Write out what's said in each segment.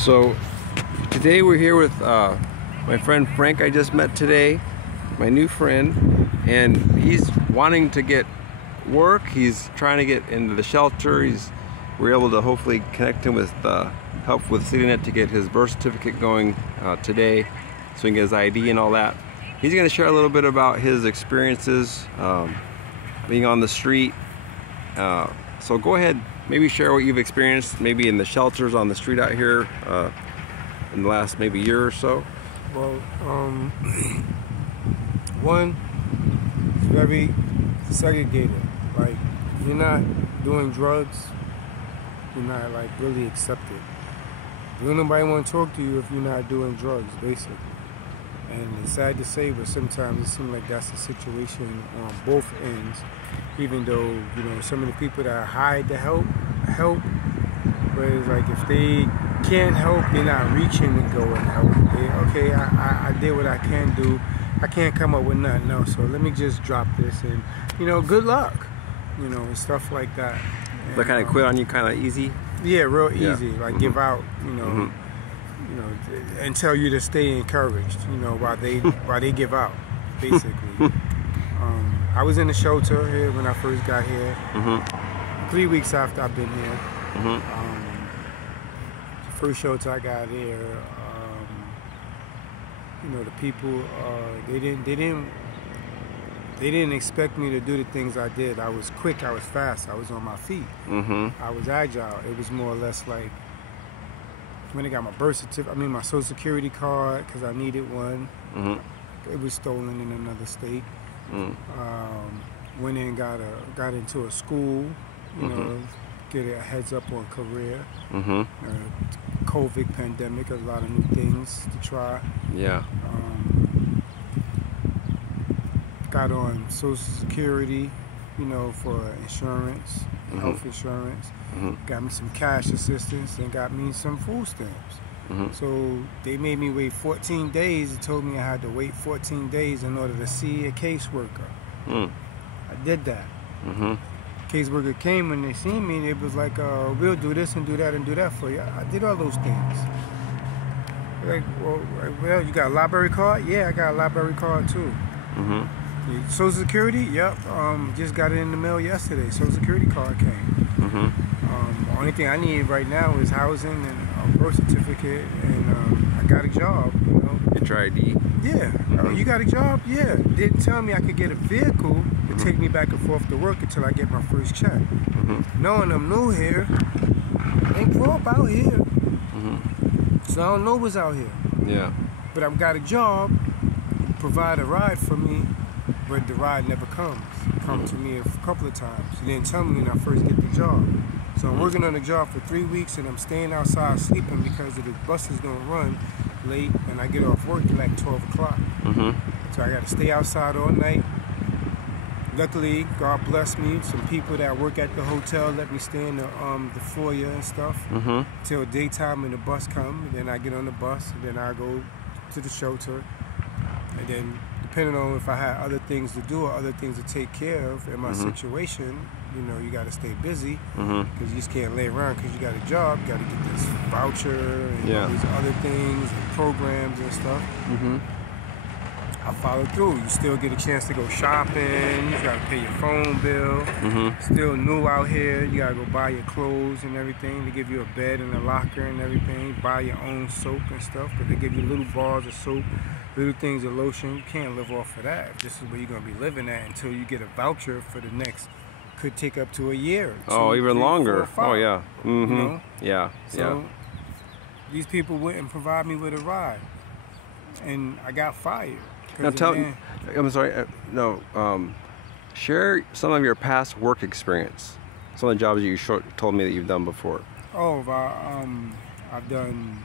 So today we're here with my friend Frank I just met today, my new friend, and he's wanting to get work. He's trying to get into the shelter. We're able to hopefully connect him with help with CityNet to get his birth certificate going today, so he can get his ID and all that. He's going to share a little bit about his experiences being on the street. So go ahead, maybe share what you've experienced, maybe in the shelters on the street out here in the last maybe year or so. Well, one, it's very segregated. Like, you're not doing drugs, you're not like really accepted. Don't nobody want to talk to you if you're not doing drugs, basically. And it's sad to say, but sometimes it seems like that's the situation on both ends. Even though, you know, some of the people that hide to help, but it's like if they can't help, they're not reaching to go and help. Okay, I did what I can do. I can't come up with nothing else, so let me just drop this and, you know, good luck. You know, and stuff like that. And, They kind of quit on you kind of easy? Yeah, real easy. Like give out, you know. You know, and tell you to stay encouraged, you know, while they give out, basically. I was in the shelter here when I first got here. 3 weeks after I've been here. The first shelter I got here, you know, the people they didn't expect me to do the things I did. I was quick, I was fast, I was on my feet. I was agile. It was more or less like when I got my birth certificate, my social security card, because I needed one. It was stolen in another state. Went in, got into a school, you know, get a heads up on career. COVID pandemic, a lot of new things to try. Yeah. Got on social security, you know, for insurance, health insurance. Got me some cash assistance and got me some food stamps. So they made me wait 14 days. They told me I had to wait 14 days in order to see a caseworker. I did that. Caseworker came, when they seen me, they was like, we'll do this and do that and do that for you. I did all those things. Like, well, you got a library card? Yeah, I got a library card too. Social Security? Yep. Just got it in the mail yesterday. Social Security card came. Only thing I need right now is housing and a birth certificate, and I got a job. You know. Get your ID? Yeah. You got a job? Yeah. Didn't tell me I could get a vehicle to take me back and forth to work until I get my first check. Knowing I'm new here, I ain't grow up out here, so I don't know what's out here. Yeah. But I've got a job, provide a ride for me, but the ride never comes. It comes to me a couple of times. He didn't tell me when I first get the job. So I'm working on the job for 3 weeks, and I'm staying outside sleeping because the buses don't run late, and I get off work at like 12 o'clock. So I got to stay outside all night. Luckily, God bless me. Some people that work at the hotel let me stay in the foyer and stuff till daytime when the bus comes. And then I get on the bus, and then I go to the shelter. And then, depending on if I had other things to do or other things to take care of in my situation, you know, you got to stay busy because you just can't lay around because you got a job. You got to get this voucher and all these other things and programs and stuff. I follow through. You still get a chance to go shopping. You got to pay your phone bill. Still new out here. You got to go buy your clothes and everything. They give you a bed and a locker and everything. Buy your own soap and stuff, but they give you little bars of soap, little things of lotion. You can't live off of that. This is where you're going to be living at until you get a voucher for the next, could take up to a year. Oh, even longer. 4 or 5, oh, yeah. You know? Yeah. So these people wouldn't provide me with a ride, and I got fired. Now I'm sorry, share some of your past work experience. Some of the jobs you told me that you've done before. Oh, I've done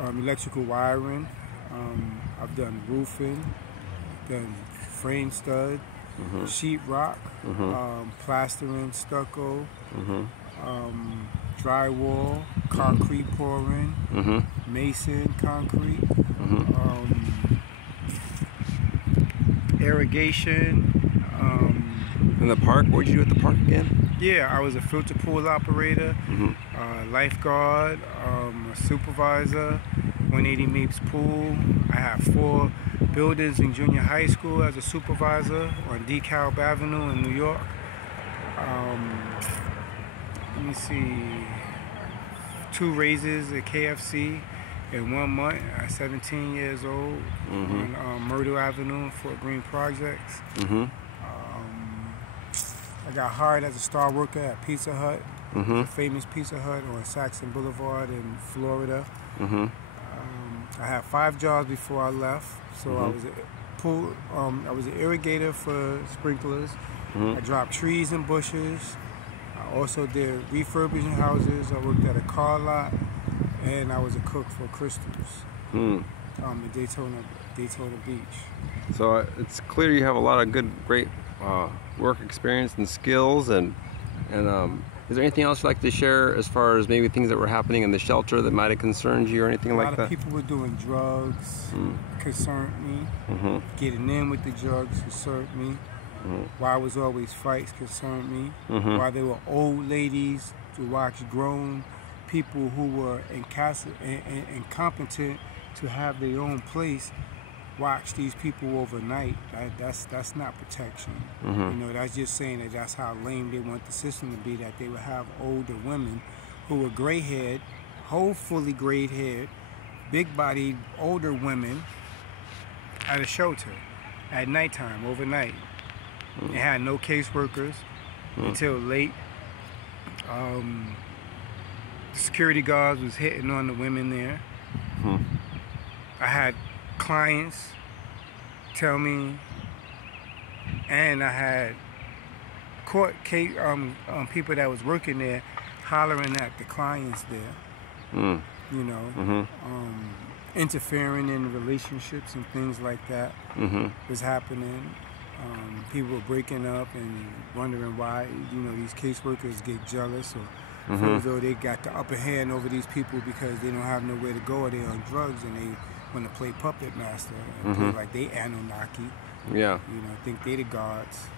electrical wiring. I've done roofing, done frame stud, sheetrock, plastering, stucco, drywall, concrete pouring, mason concrete, irrigation. In the park? What did you do at the park again? Yeah, I was a filter pool operator. lifeguard, a supervisor, 180 Mapes Pool. I have 4 buildings in junior high school as a supervisor on DeKalb Avenue in New York. Let me see, 2 raises at KFC in 1 month at 17 years old on Myrtle Avenue in Fort Greene Projects. I got hired as a star worker at Pizza Hut, the famous Pizza Hut on Saxon Boulevard in Florida. I had 5 jobs before I left. So I was I was an irrigator for sprinklers. I dropped trees and bushes. I also did refurbishing houses. I worked at a car lot, and I was a cook for Crystals in Daytona Beach. So it's clear you have a lot of great work experience and skills. And is there anything else you'd like to share as far as maybe things that were happening in the shelter that might have concerned you or anything like that? A lot of people were doing drugs, concerned me. Getting in with the drugs concerned me. Why was always fights concerned me. Why there were old ladies to watch grown people who were incompetent to have their own place watch these people overnight. That's not protection. You know, that's just saying that that's how lame they want the system to be, that they would have older women who were gray-haired, fully gray-haired, big-bodied older women at a shelter at nighttime, overnight. They had no caseworkers until late. The security guards was hitting on the women there. I had clients tell me, and I had court case people that was working there hollering at the clients there. You know, interfering in relationships and things like that was happening. People were breaking up and wondering why, you know, these caseworkers get jealous or feel as though they got the upper hand over these people because they don't have nowhere to go or they're on drugs and they want to play puppet master and play like they Anunnaki. Yeah. You know, think they the gods.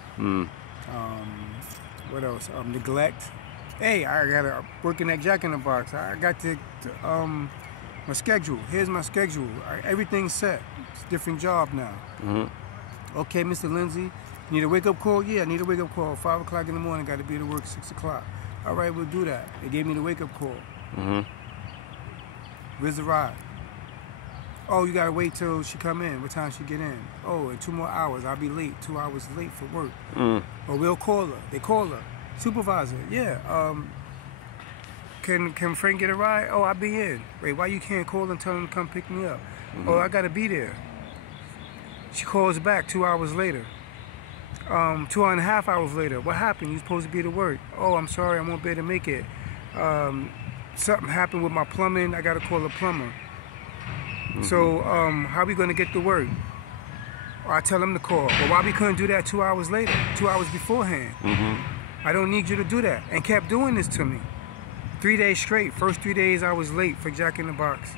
What else? Neglect. Hey, I got to work in that Jack in the Box. I got to my schedule. Here's my schedule. Everything's set. It's a different job now. Okay, Mr. Lindsay, need a wake-up call? Yeah, I need a wake-up call. 5 o'clock in the morning, got to be to work 6 o'clock. All right, we'll do that. They gave me the wake-up call. Where's the ride? Oh, you got to wait till she come in. What time she get in? Oh, in 2 more hours. I'll be late. 2 hours late for work. Or we'll call her. They call her. Supervisor, yeah. Can Frank get a ride? Oh, I'll be in. Wait, why you can't call and tell him to come pick me up? Oh, I got to be there. She calls back 2 hours later. 2.5 hours later. What happened? You supposed to be to work. Oh, I'm sorry, I won't be able to make it. Something happened with my plumbing. I got to call a plumber. So how we going to get to work? Or I tell him to call. Well, why we couldn't do that 2 hours later, 2 hours beforehand? I don't need you to do that. And kept doing this to me. 3 days straight. First 3 days I was late for Jack in the Box.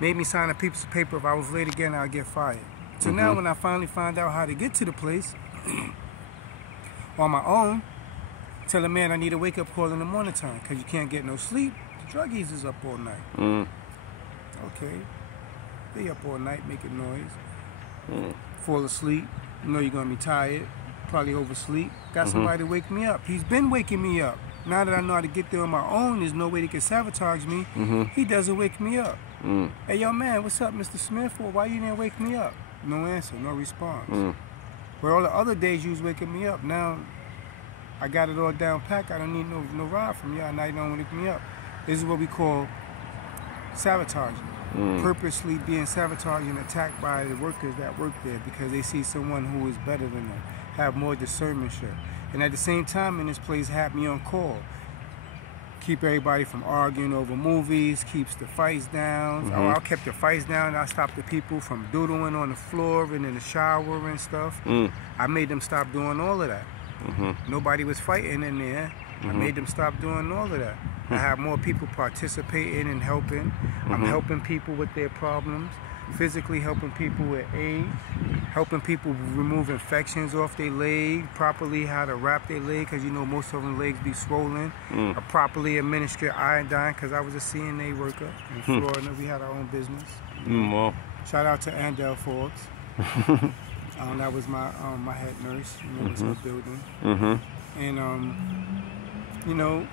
Made me sign a piece of paper. If I was late again, I'd get fired. So now when I finally find out how to get to the place on my own, tell a man I need a wake-up call in the morning time because you can't get no sleep. The druggies is up all night. Okay. They up all night making noise. Fall asleep. You know you're going to be tired. Probably oversleep. Got somebody to wake me up. He's been waking me up. Now that I know how to get there on my own, there's no way they can sabotage me. He doesn't wake me up. Hey, yo, man, what's up, Mr. Smith? Well, why you didn't wake me up? No answer, no response. But all the other days you was waking me up. Now I got it all down packed. I don't need no ride from y'all. Now you don't wake me up. This is what we call sabotaging. Purposely being sabotaged and attacked by the workers that work there because they see someone who is better than them, have more discernment. And at the same time in this place have me on call. Keep everybody from arguing over movies, keeps the fights down. I kept the fights down. I stopped the people from doodling on the floor and in the shower and stuff. I made them stop doing all of that. Nobody was fighting in there. I made them stop doing all of that. I have more people participating and helping. I'm helping people with their problems. physically helping people with AIDS, helping people remove infections off their leg, properly how to wrap their leg, because you know most of them legs be swollen, or properly administer iodine, because I was a CNA worker in Florida. We had our own business. Well. Shout out to Andell Forbes. That was my head nurse. It was her building. And you know,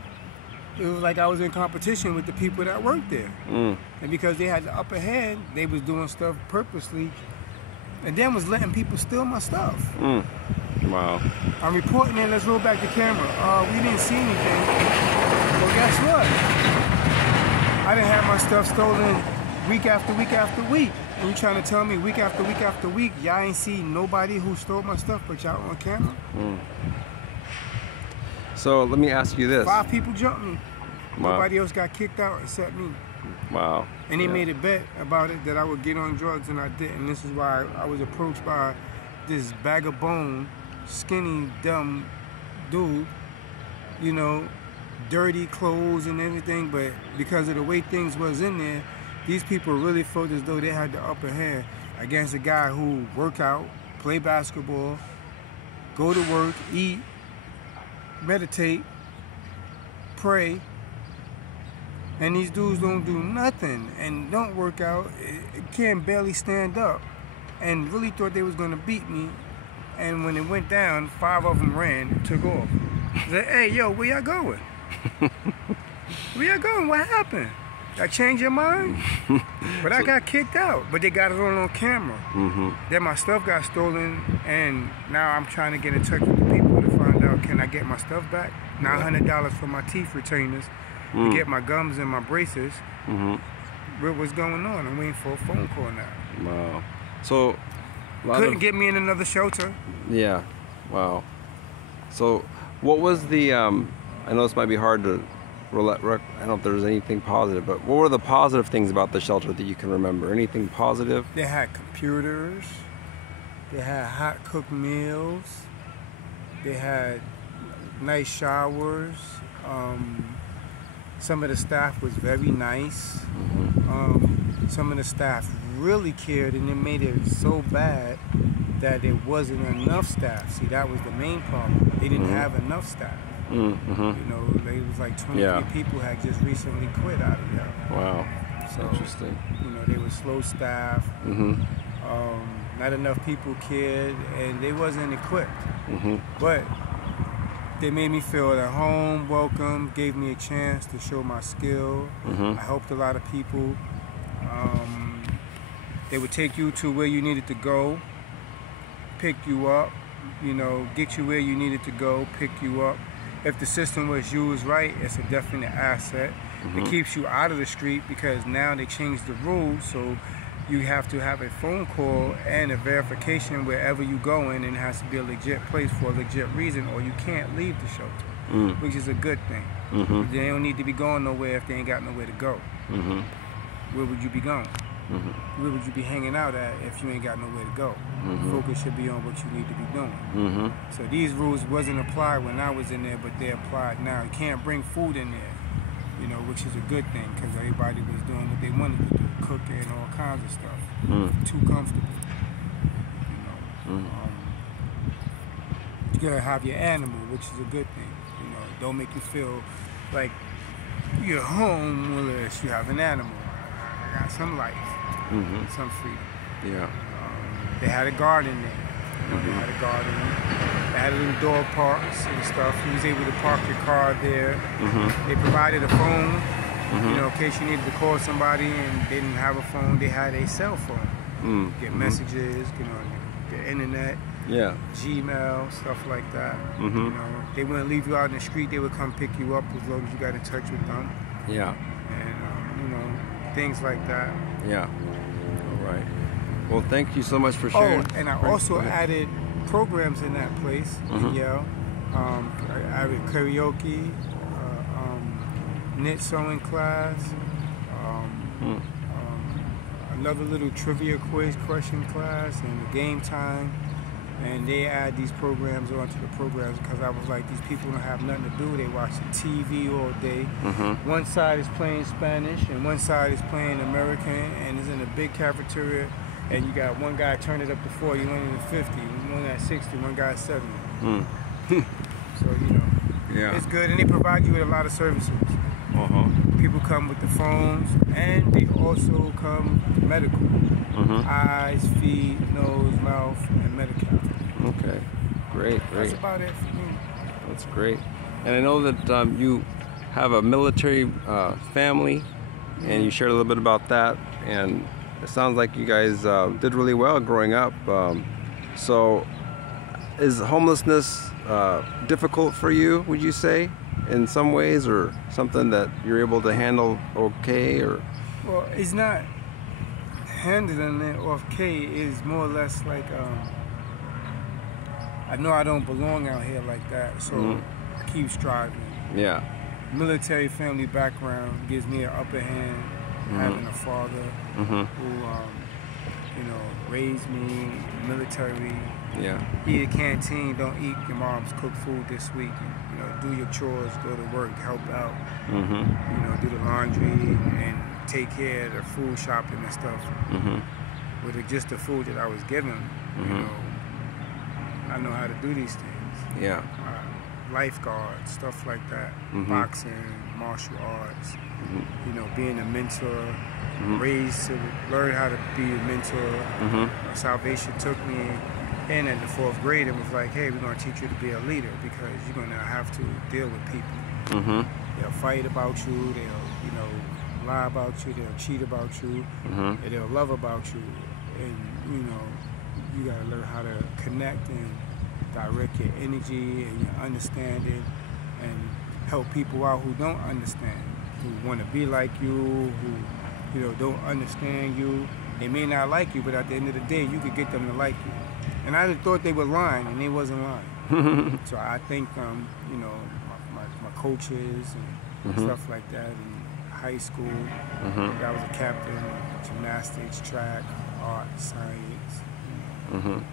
it was like I was in competition with the people that worked there. And because they had the upper hand, they was doing stuff purposely, and then was letting people steal my stuff. Wow. I'm reporting it. Let's roll back the camera. We didn't see anything. Well, guess what? I done had my stuff stolen week after week after week. And you trying to tell me week after week after week, y'all ain't see nobody who stole my stuff but y'all on camera? So let me ask you this. 5 people jumped me. Wow. Nobody else got kicked out except me. Wow. And they made a bet about it that I would get on drugs, and I didn't. And this is why I was approached by this bag of bone, skinny, dumb dude, you know, dirty clothes and everything, but because of the way things was in there, these people really felt as though they had the upper hand against a guy who work out, play basketball, go to work, eat, meditate, pray, and these dudes don't do nothing and don't work out, can't barely stand up, and really thought they was gonna beat me. And when it went down, 5 of them ran and took off. I said, hey, yo, where y'all going? Where y'all going? What happened? I changed your mind? But I got kicked out. But they got it on camera. Then my stuff got stolen, and now I'm trying to get in touch with the people to find out, can I get my stuff back? $900 for my teeth retainers, to get my gums and my braces. What's going on? I'm waiting for a phone call now. Wow. So, couldn't get me in another shelter. Yeah. Wow. So, what was the, I know this might be hard to, I don't know if there's anything positive, but what were the positive things about the shelter that you can remember? Anything positive? They had computers. They had hot cooked meals. They had nice showers. Some of the staff was very nice. Some of the staff really cared, and it made it so bad that there wasn't enough staff. See, that was the main problem. They didn't have enough staff. You know, they was like 23 people had just recently quit out of there. Wow. So, interesting. You know, they were slow staffed. Not enough people cared, and they wasn't equipped. But they made me feel at home, welcome, gave me a chance to show my skill. I helped a lot of people. They would take you to where you needed to go, pick you up, you know, get you where you needed to go, pick you up. If the system was used right, it's a definite asset. It keeps you out of the street, because now they changed the rules, so you have to have a phone call and a verification wherever you go in, and it has to be a legit place for a legit reason, or you can't leave the shelter, which is a good thing. They don't need to be going nowhere if they ain't got nowhere to go. Where would you be going? Where would you be hanging out at if you ain't got nowhere to go? Focus should be on what you need to be doing. So these rules wasn't applied when I was in there, but they're applied now. You can't bring food in there, you know, which is a good thing, because everybody was doing what they wanted to do, cooking, all kinds of stuff. Too comfortable, you know. You gotta have your animal, which is a good thing. You know, don't make you feel like you're home unless you have an animal. I got some life, some freedom. They had a garden there. You know, they had a garden. They had little dog parks and stuff. You was able to park your car there. They provided a phone, you know, in case you needed to call somebody and they didn't have a phone. They had a cell phone. Get messages, you know, the internet, Gmail, stuff like that. You know, they wouldn't leave you out in the street. They would come pick you up as long as you got in touch with them. And you know, things like that. All right. Well, thank you so much for sharing. Oh, and I also added programs in that place in Yale. I added karaoke, knit sewing class, another little trivia quiz question class, and game time. And they add these programs onto the programs because I was like, these people don't have nothing to do. They watching TV all day. One side is playing Spanish and one side is playing American, and it's in a big cafeteria. And you got one guy turn it up to 40, one at 50, one at 60, one guy at 70. So, you know, it's good. And they provide you with a lot of services. People come with the phones, and they also come medical. Eyes, feet, nose, mouth, and medical. Okay, great. That's about it for me. That's great. And I know that you have a military family, and you shared a little bit about that. And it sounds like you guys did really well growing up. So, is homelessness difficult for you, would you say, in some ways, or something that you're able to handle okay? Or well, it's not handling it okay. It's more or less like I know I don't belong out here like that, so I keep striving. Military family background gives me an upper hand, having a father who you know, raised me military. Eat a canteen, don't eat your mom's cooked food this week. You know, do your chores, go to work, help out. You know, do the laundry and take care of the food shopping and stuff. With just the food that I was given, you know, I know how to do these things. Lifeguard, stuff like that. Boxing, martial arts. You know, being a mentor. Raised to learn how to be a mentor. Salvation took me in at the 4th grade and was like, hey, we're going to teach you to be a leader because you're going to have to deal with people. They'll fight about you, they'll, you know, lie about you, they'll cheat about you, and they'll love about you. And, you know, you got to learn how to connect and direct your energy and your understanding and help people out who don't understand, who want to be like you, who, you know, don't understand you. They may not like you, but at the end of the day, you could get them to like you. And I just thought they were lying, and they wasn't lying. So I think, you know, my coaches and stuff like that in high school. I was a captain, gymnastics, track, art, science. You know.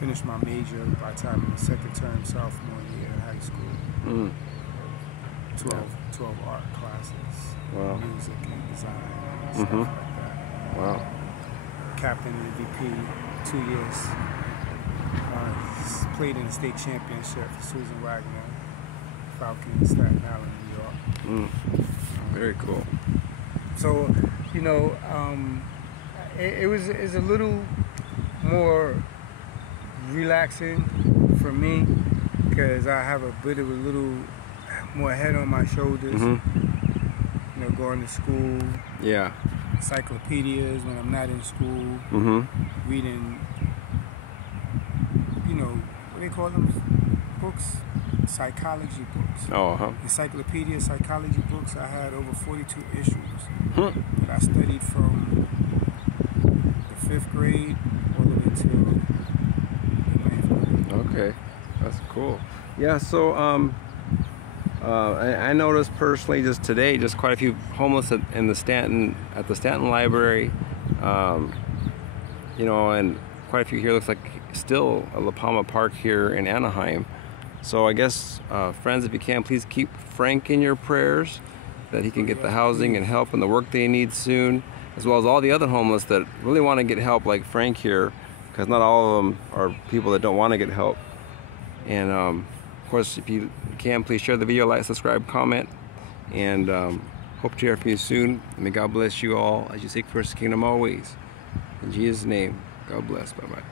Finished my major by the time in the 2nd term, sophomore year in high school. 12 art classes, music and design, and stuff like that. Captain MVP, 2 years. Played in the state championship for Susan Wagner, Falcons, Staten Island, New York. Very cool. So, you know, it's a little more relaxing for me because I have a bit of a little more head on my shoulders. You know, going to school. Encyclopedias when I'm not in school. Reading, you know, what do they call them? Books? Psychology books. Encyclopedia psychology books. I had over 42 issues that I studied from the 5th grade all the way to the 9th grade. Okay, that's cool. Yeah, so I noticed personally just today, just quite a few homeless at the Stanton Library, you know, and quite a few here. Looks like still a La Palma Park here in Anaheim. So I guess, friends, if you can, please keep Frank in your prayers, that he can get the housing and help and the work they need soon, as well as all the other homeless that really want to get help like Frank here, because not all of them are people that don't want to get help. And of course, if you can, please share the video, like, subscribe, comment, and hope to hear from you soon. May God bless you all as you seek first the kingdom always. In Jesus' name, God bless. Bye-bye.